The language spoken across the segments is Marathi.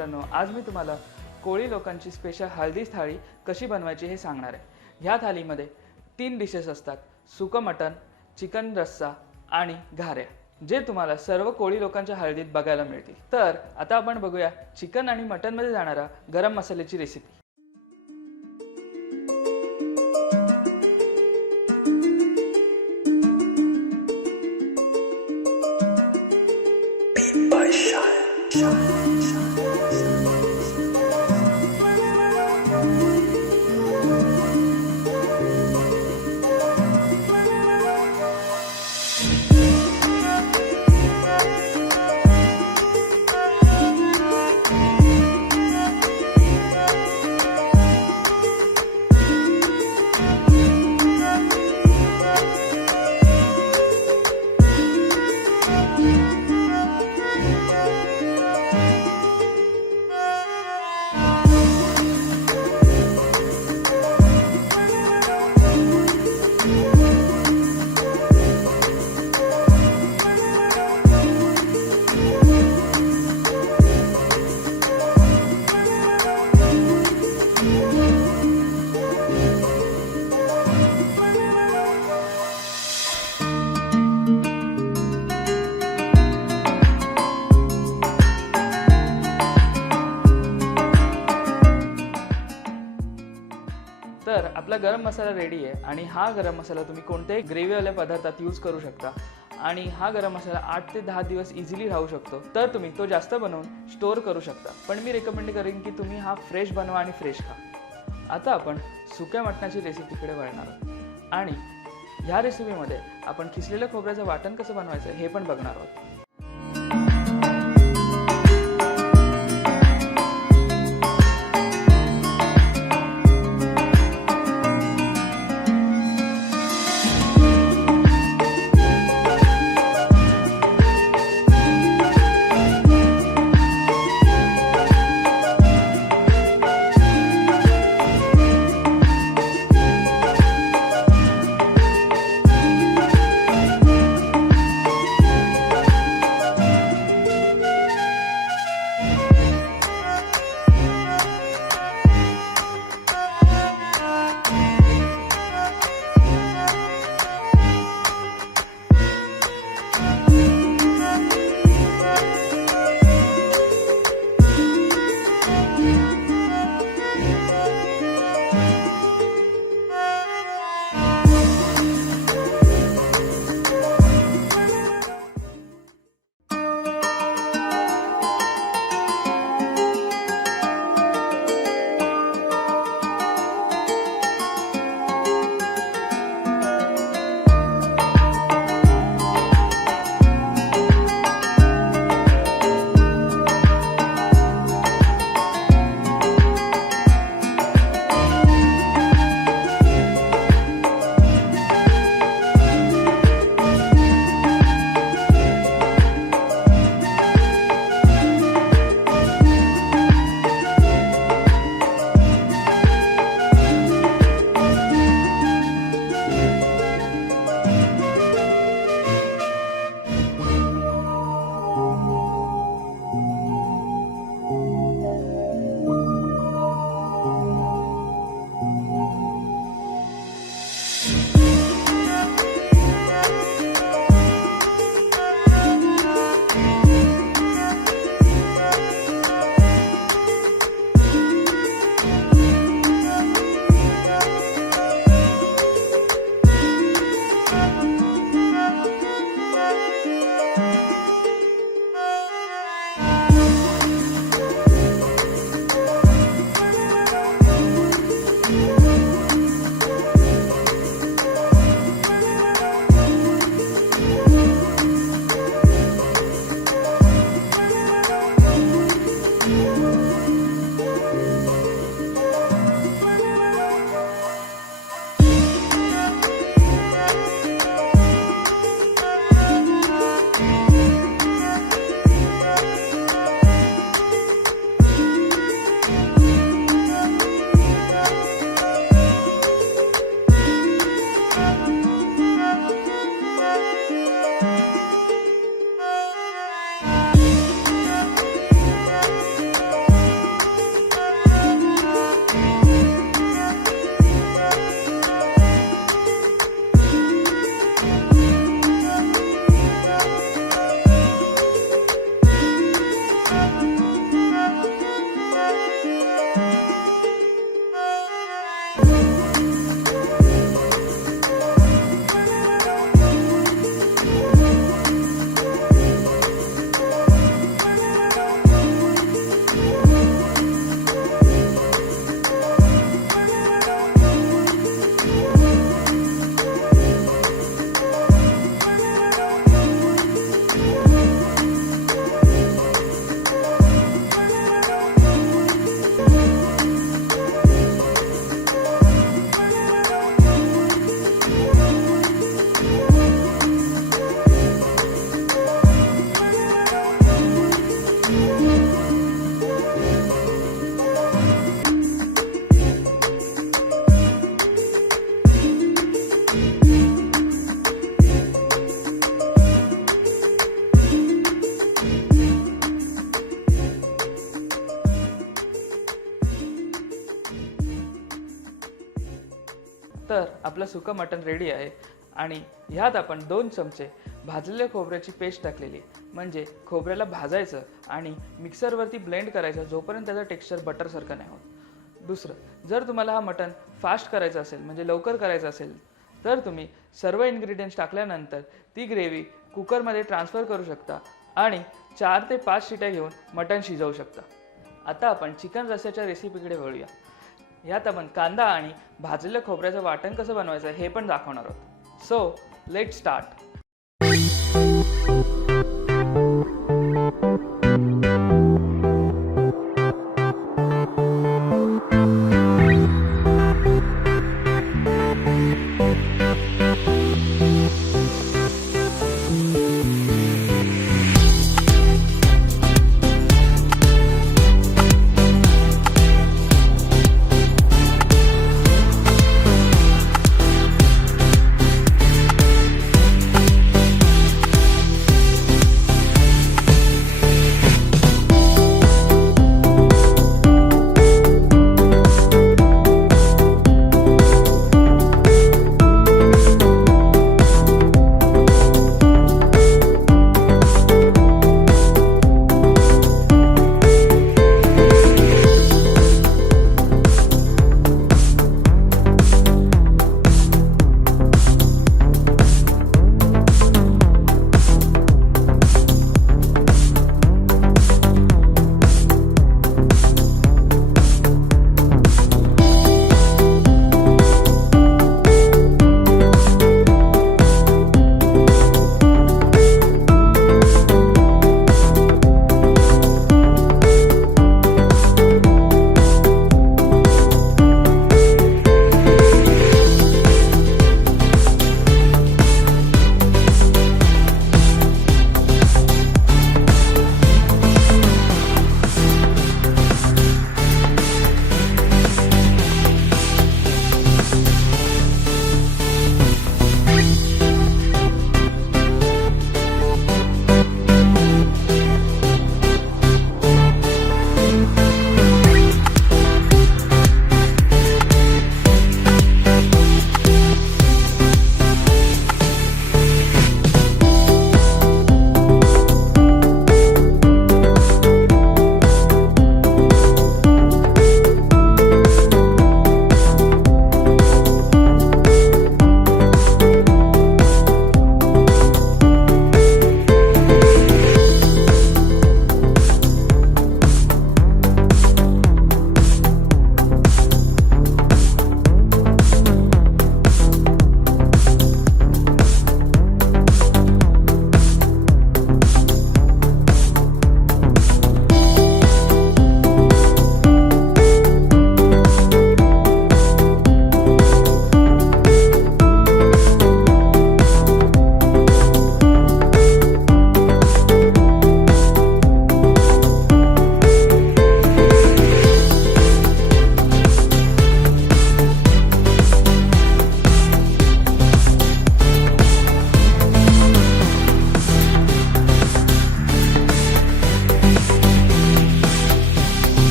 मित्रांनो, आज मी तुम्हाला कोळी लोकांची स्पेशल हल्दी थाळी कशी बनवायची हे सांगणार आहे। ह्या थालीमध्ये 3 डिशेस असतात, सुकं मटन, चिकन रस्सा आणि घाऱ्या, जे तुम्हाला सर्व कोळी लोकांच्या हळदीत बघायला मिळतील। तर आता आपण बघूया चिकन आणि मटन मध्ये जाणारा गरम मसाल्याची रेसिपी। तर आपला गरम मसाला रेडी आहे आणि हा गरम मसाला तुम्ही कोणत्याही ग्रेव्हीवाल्या पदार्थात यूज करू शकता आणि हा गरम मसाला 8 ते 10 दिवस इझिली राहू शकतो। तर तुम्ही तो जास्त बनवून स्टोअर करू शकता, पण मी रेकमेंड करेन की तुम्ही हा फ्रेश बनवा आणि फ्रेश खा। आता आपण सुक्या मटणाची रेसिपीकडे वळणार आहोत आणि ह्या रेसिपीमध्ये आपण खिसलेल्या खोबऱ्याचं वाटण कसं बनवायचं हे पण बघणार आहोत। तर आपलं सुकं मटण रेडी आहे आणि ह्यात आपण 2 चमचे भाजलेल्या खोबऱ्याची पेस्ट टाकलेली, म्हणजे खोबऱ्याला भाजायचं आणि मिक्सरवरती ब्लेंड करायचं जोपर्यंत त्याचा टेक्स्चर बटरसारखं नाही होत। दुसरं, जर तुम्हाला हा मटण फास्ट करायचं असेल म्हणजे लवकर करायचं असेल तर तुम्ही सर्व इन्ग्रेडियंट्स टाकल्यानंतर ती ग्रेव्ही कुकरमध्ये ट्रान्सफर करू शकता आणि 4 ते 5 शिट्या घेऊन मटण शिजवू शकता। आता आपण चिकन रस्स्याच्या रेसिपीकडे वळूया। यात आपण कांदा आणि भाजलेल्या खोबऱ्याचं वाटण कसं बनवायचं हे पण दाखवणार आहोत। So let's start.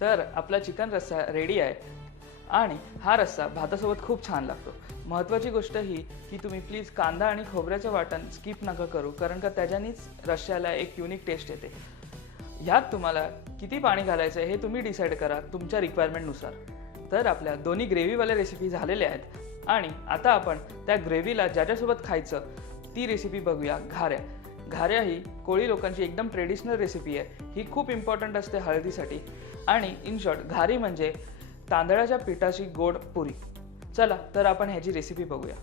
तर आपला चिकन रस्सा रेडी आहे आणि हा रस्सा भातासोबत खूप छान लागतो। महत्त्वाची गोष्ट ही की तुम्ही प्लीज कांदा आणि खोबऱ्याचं वाटण स्किप नका करू, कारण का त्याच्यानेच रश्श्याला एक युनिक टेस्ट येते। ह्यात तुम्हाला किती पाणी घालायचं हे तुम्ही डिसाईड करा तुमच्या रिक्वायरमेंटनुसार। तर आपल्या दोन्ही ग्रेव्हीवाल्या रेसिपी झालेल्या आहेत आणि आता आपण त्या ग्रेव्हीला ज्याच्यासोबत खायचं ती रेसिपी बघूया। घाऱ्या। घाऱ्या ही कोळी लोकांची एकदम ट्रेडिशनल रेसिपी आहे। ही खूप इम्पॉर्टंट असते हळदीसाठी आणि इन शॉर्ट घारी म्हणजे तांदळाच्या पिठाची गोड पुरी। चला तर आपण ह्याची रेसिपी बघूया।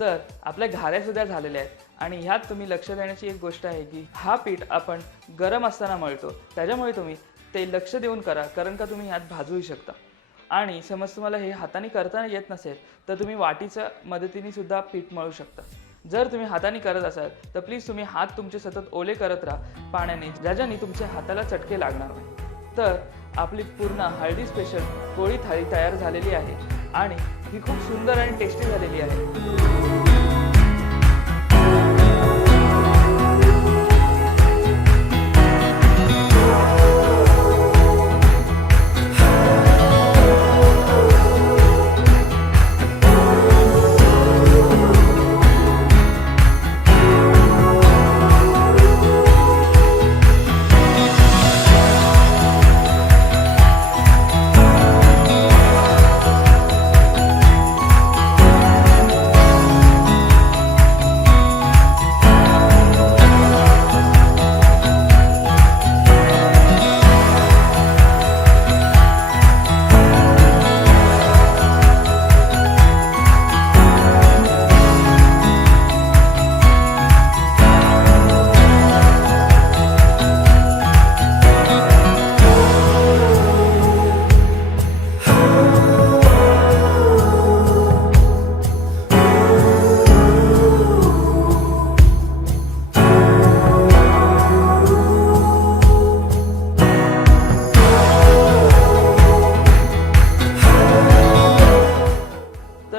तर आपल्या घाऱ्या सुद्धा झालेल्या आहेत आणि ह्यात तुम्ही लक्ष देण्याची एक गोष्ट आहे की हा पीठ आपण गरम असताना मळतो, त्याच्यामुळे तुम्ही ते लक्ष देऊन करा, कारण का तुम्ही ह्यात भाजूही शकता। आणि समज तुम्हाला हे हाताने करताना येत नसेल तर तुम्ही वाटीच्या मदतीने सुद्धा पीठ मळू शकता। जर तुम्ही हाताने करत असाल तर प्लीज तुम्ही हात तुमचे सतत ओले करत राहा पाण्याने, ज्याच्याने तुमच्या हाताला चटके लागणार नाही। तर आपली पूर्ण हळदी स्पेशल कोळी थाळी तयार झालेली आहे आणि ही खूप सुंदर आणि टेस्टी झालेली आहे।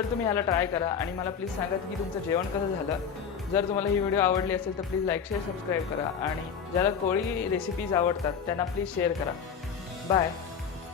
तर तुम्ही ह्याला ट्राय करा आणि मला प्लीज सांगा की तुमचं जेवण कसं झालं. जर तुम्हाला ही व्हिडिओ आवडली असेल तर प्लीज लाईक शेअर सबस्क्राईब करा आणि ज्याला कोळी रेसिपीज आवडतात त्यांना प्लीज शेअर करा. बाय.